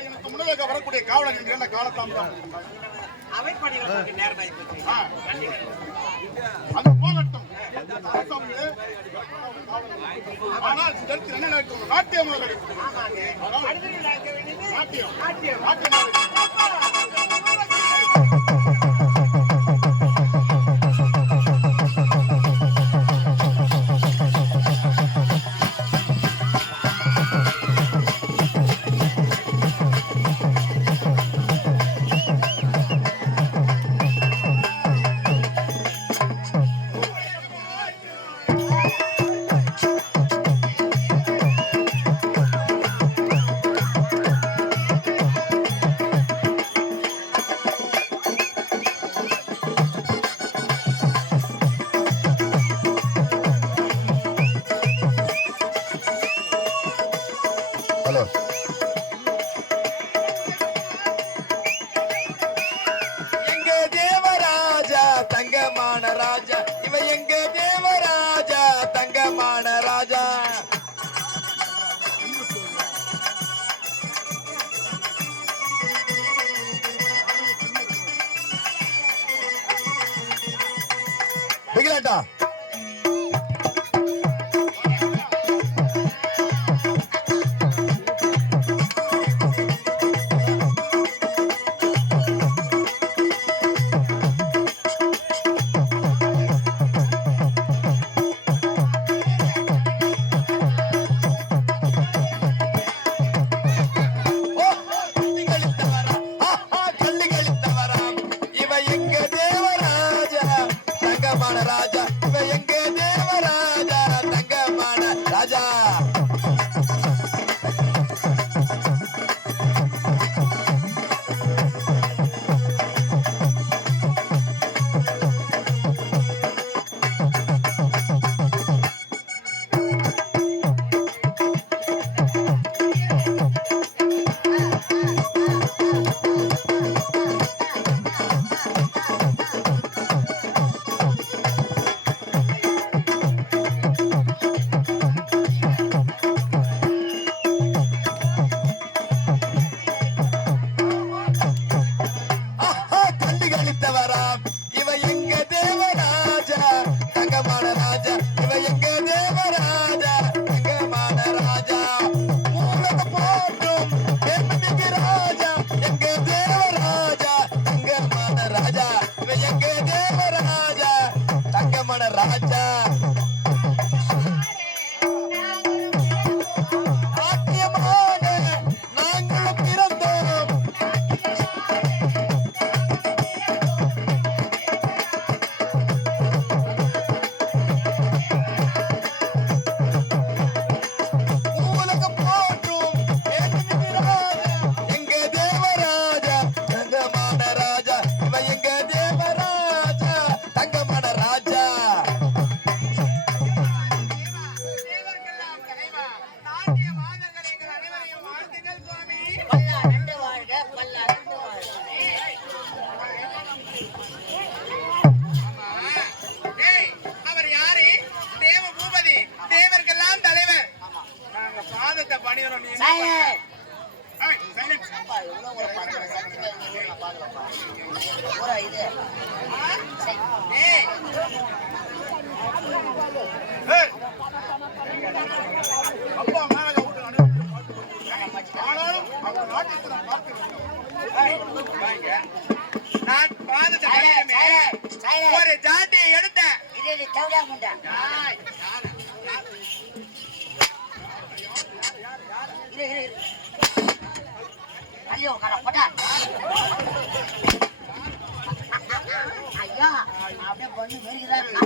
எனக்கு முன்னதாக வரக்கூடிய காவலர்கள் என்ன காலத்தாமதம் அவை பணிகளுக்கு நேரமாகி போச்சு. அது போகட்டும். ஆனால் இதற்கு என்ன நடக்கும்? நாட்டியம் ஒரு ஜாட்டியை எடுத்த ஐயா அப்படியே பொண்ணு மெருகுதான்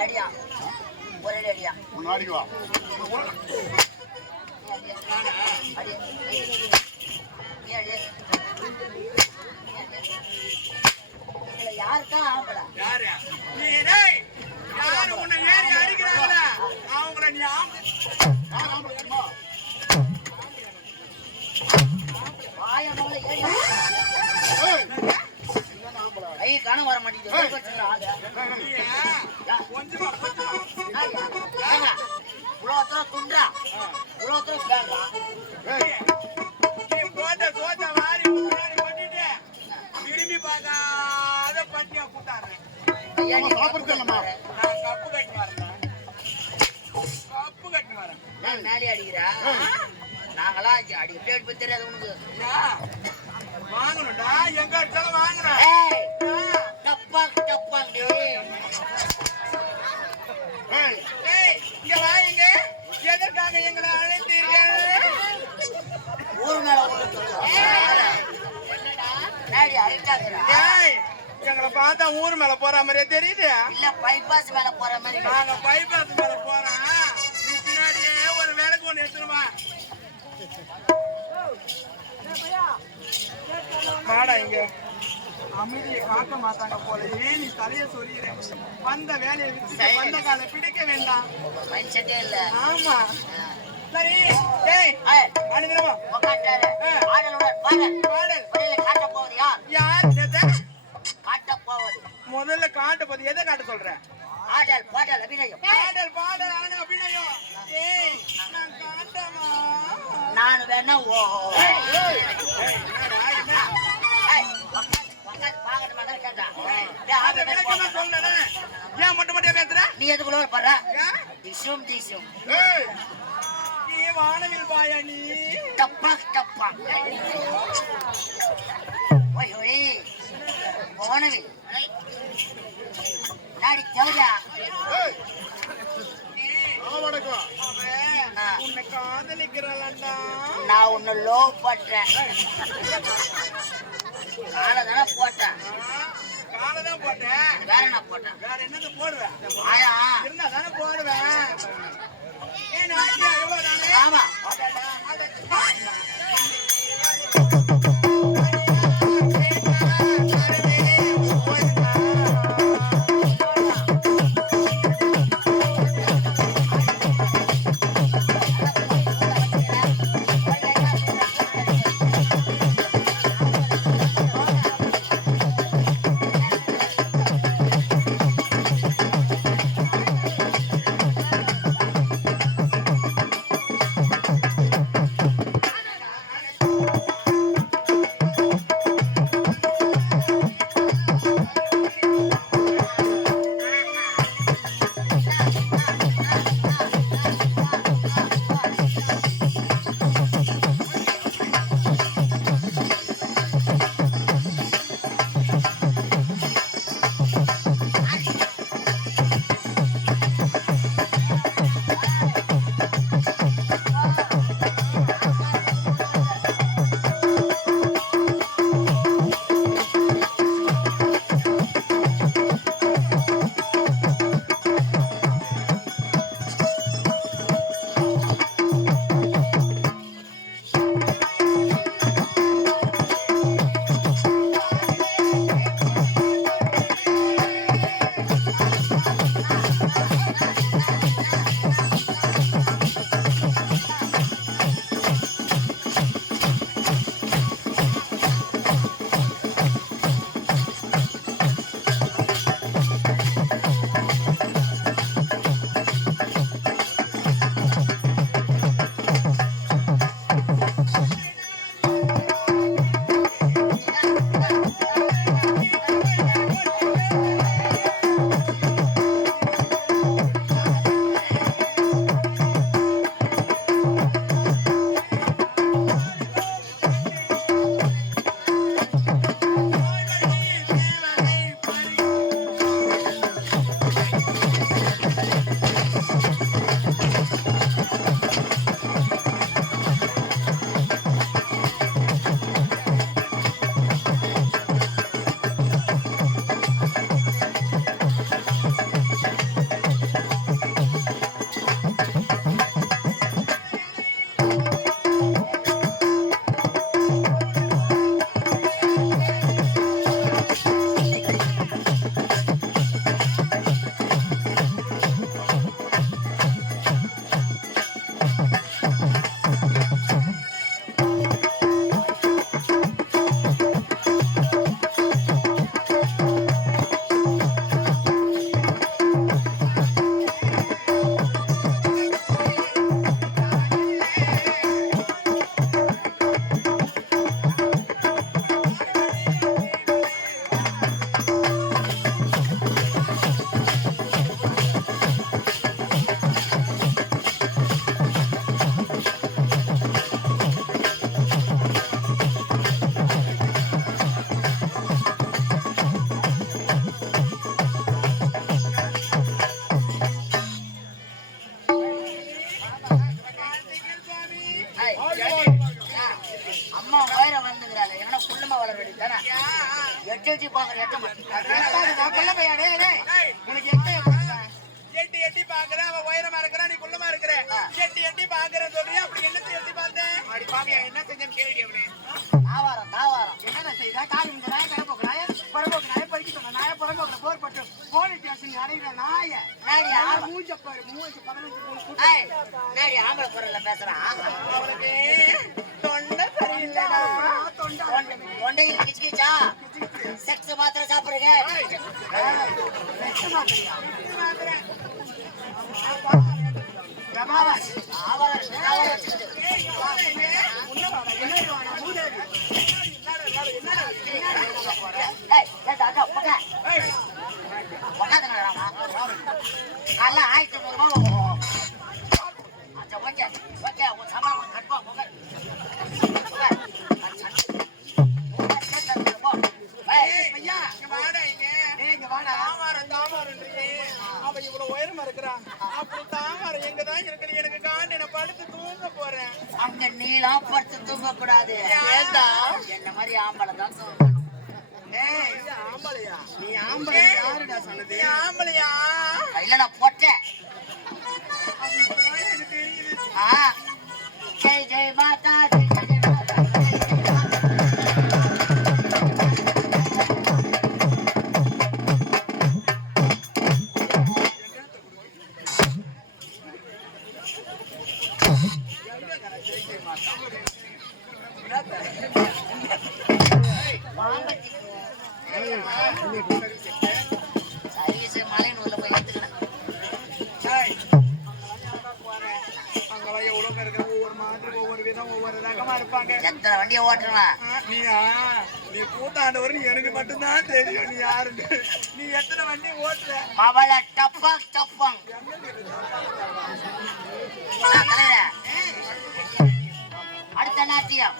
அடியா ஒரே அடியா முன்னாடி வா யாருக்கா ஆம்பளை யாரு நீ யாரு உன்னை ஏறி அடிக்கிறாங்களா அவங்கள நீ யார் ஆம்பளை துண்டா இவ்வளவு தூரம் கேட்கலாம் ஏய், நீ போட்ட சோத்த வாரி முன்னாடி கொட்டிட்டு திரும்பி பார்க்காத பட்டியா கூட்டாரு. ஐயா நீ சாப்பிடுறது இல்லம்மா. நான் கப்பு கட்டி வரேன். கப்பு கட்டி வரேன். நான் மேலே அடிக்கிறா நாங்களாம் அடி எப்படி தெரியாது உனக்கு ஏன்? வாங்கணும்டா எங்க அடிச்சாலும் வாங்கணும். ஏய் டப்பா டப்பா ஏய், ஏய், இங்க வாங்க. எதற்காக எங்களை அழைத்தீர்கள்? ஊர் மேல மேடி அழிச்சாக்குறா ஏய், எங்களை பார்த்தா ஊர் மேல போற மாதிரியே தெரியுது. இல்ல பைபாஸ் மேல போற மாதிரி நாங்க பைபாஸ் மேல போறோம். நீ பின்னாடியே ஒரு விளக்கு ஒண்ணு எடுத்துருமா. வாடா இங்க. அமைதியை காக்க மாட்டாங்க போல. ஏன் நீ தலைய சொல்லிடுற? வந்த வேலையை விட்டு வந்த காலை பிடிக்க வேண்டாம். மைண்ட் செட்டே இல்ல ஆமா சரி. ஏய் ஏய் அனுகிறமா உட்காண்டாரு ஆடலுடன் பாடல் பாடல். வெளியில காட்ட போவது யார் யார் எதை? காட்ட போவது முதல்ல காட்ட போது எதை காட்ட சொல்ற? ஆடல் பாடல் அபிநயம் பாடல் பாடல் ஆன அபிநயம். ஏய் நான் காட்டமா? நான் வேணா ஓ ஏய் என்னடா என்ன? ஏய் உட்காந்து பாக்கட்டு மாதிரி கேட்டா அத விளக்கமா சொல்லல. ஏன் மட்டும் மட்டும் பேசுற? நீ எதுக்குள்ள பண்ற ஏன்? திசும் திசும் ஏய், நீ வானவில் பாயா நீ? டப்பா டப்பா ஓய் ஓய் போனவி நாடி தேவடா ஏய், வணக்கம். அவன் உன்னை காதலிக்கிறான்டா. நான் உன்னை லோ பண்றேன் காலதான போட்டேன் காலதான் போட்டேன். வேற என்ன போட்டேன் வேற என்னது போடுவேன்? ஆயா இருந்தா தானே போடுவேன். ஏன் நாட்டியா எவ்வளவு தானே? ஆமா எட்டி பாக்குறேன், அவன் உயரமா இருக்கிறான், நீ குள்ளமா இருக்கிற. எட்டி எட்டி பாக்குறேன்னு சொல்றியா? அப்படி என்னத்தை எட்டி பார்த்தேன்? அப்படி பாப்பியா என்ன செஞ்சேன்னு கேள்வி அப்படி தாவாரம் என்னடா செய்தா? காலி இந்த நாய கடப்போக்கு நாய பரபோக்கு நாய பறிக்க சொன்ன நாய பரபோக்குல போர் பட்டு போலீஸ் ஸ்டேஷன் அடைகிற நாய மூஞ்ச பாரு, மூஞ்ச 15 ஆம்பளை குரல்ல பேசுறான். அவனுக்கு தொண்டை சரியில்லைடா. தொண்டையில் கிச்சுக்கிச்சா செக்ஸ் மாத்திரை சாப்பிடுங்க. அங்க நீலாம் படுத்து தூங்க கூடாது. என்ன மாதிரி ஆம்பளை தான் சொல்லணும். இல்லடா பொட்டை. ஜெய் ஜெய் மாதா ஜெய் ஜெய் மாதா. எத்தனை வண்டியை ஓட்டுறேன்? நீ கூத்தாண்டவர், நீ எனக்கு மட்டும்தான் தெரியும் நீ யாருன்னு. நீ எத்தனை வண்டி ஓட்டுற? மவள டப்பாங் டப்பாங். அடுத்த நாட்டியம்